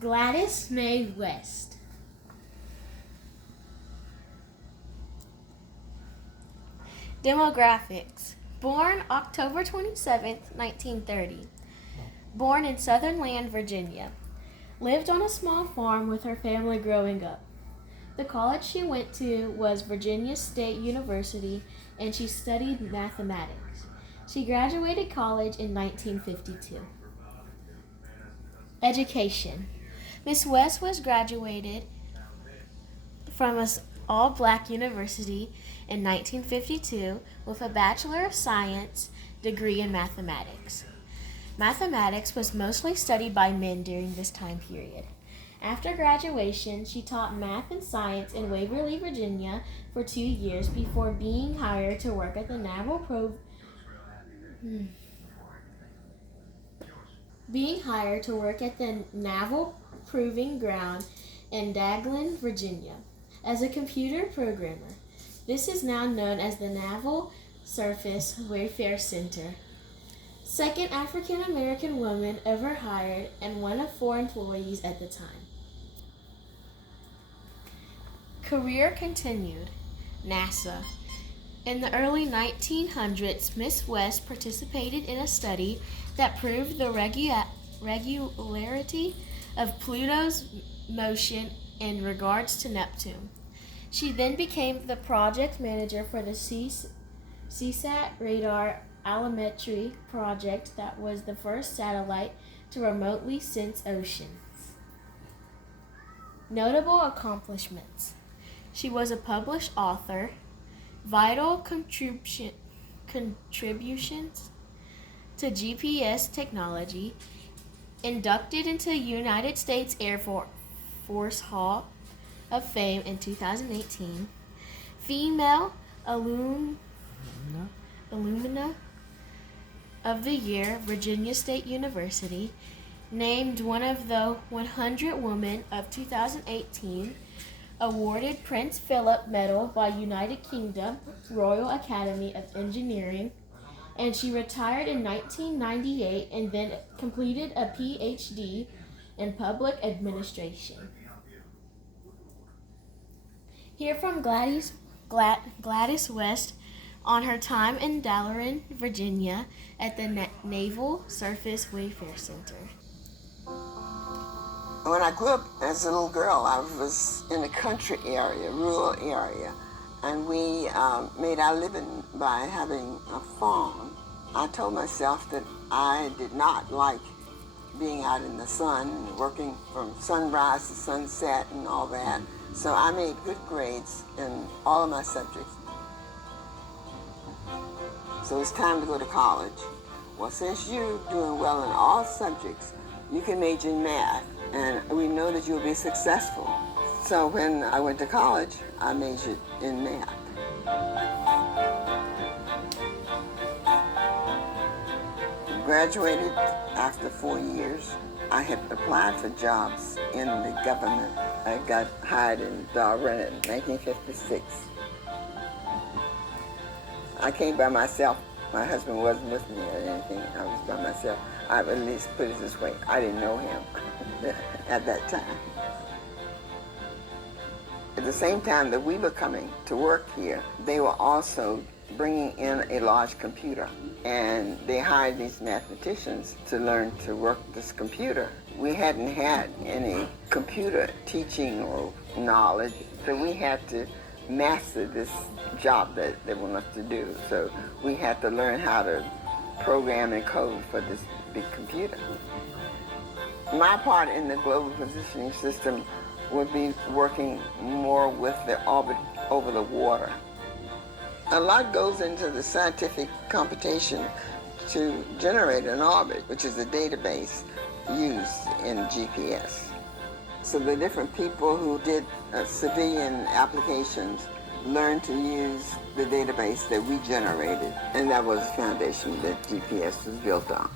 Gladys Mae West. Demographics. Born October 27th, 1930. Born in Sutherland, Virginia. Lived on a small farm with her family growing up. The college she went to was Virginia State University, and she studied mathematics. She graduated college in 1952. Education. Miss West was graduated from an all-black university in 1952 with a Bachelor of Science degree in mathematics. Mathematics was mostly studied by men during this time period. After graduation, she taught math and science in Waverly, Virginia for 2 years before being hired to work at the Naval Proving Ground in Dahlem, Virginia, as a computer programmer. This is now known as the Naval Surface Warfare Center. Second African American woman ever hired and one of 4 employees at the time. Career continued. NASA. In the early 1900s, Miss West participated in a study that proved the regularity of Pluto's motion in regards to Neptune. She then became the project manager for the CSAT radar allometry project that was the first satellite to remotely sense oceans. Notable accomplishments. She was a published author. Vital contributions to GPS technology. Inducted into United States Air Force Hall of Fame in 2018. Female Alumna of the Year, Virginia State University. Named one of the 100 Women of 2018. Awarded Prince Philip Medal by United Kingdom Royal Academy of Engineering, and she retired in 1998 and then completed a PhD in public administration. Hear from Gladys West on her time in Dahlem, Virginia at the Naval Surface Warfare Center. When I grew up as a little girl, I was in a country area, rural area, and we made our living by having a farm. I told myself that I did not like being out in the sun and working from sunrise to sunset and all that, so I made good grades in all of my subjects. So it's time to go to college. Well, since you're doing well in all subjects, you can major in math, and we know that you'll be successful. So when I went to college, I majored in math. Graduated after 4 years. I had applied for jobs in the government. I got hired in Dalrymple in 1956. I came by myself. My husband wasn't with me or anything. I was by myself. I would at least put it this way. I didn't know him at that time. At the same time that we were coming to work here, they were also bringing in a large computer. And they hired these mathematicians to learn to work this computer. We hadn't had any computer teaching or knowledge, so we had to master this job that they want us to do. So we had to learn how to program and code for this big computer. My part in the global positioning system would be working more with the orbit over the water. A lot goes into the scientific computation to generate an orbit, which is a database used in GPS. So the different people who did civilian applications learned to use the database that we generated, and that was the foundation that GPS was built on.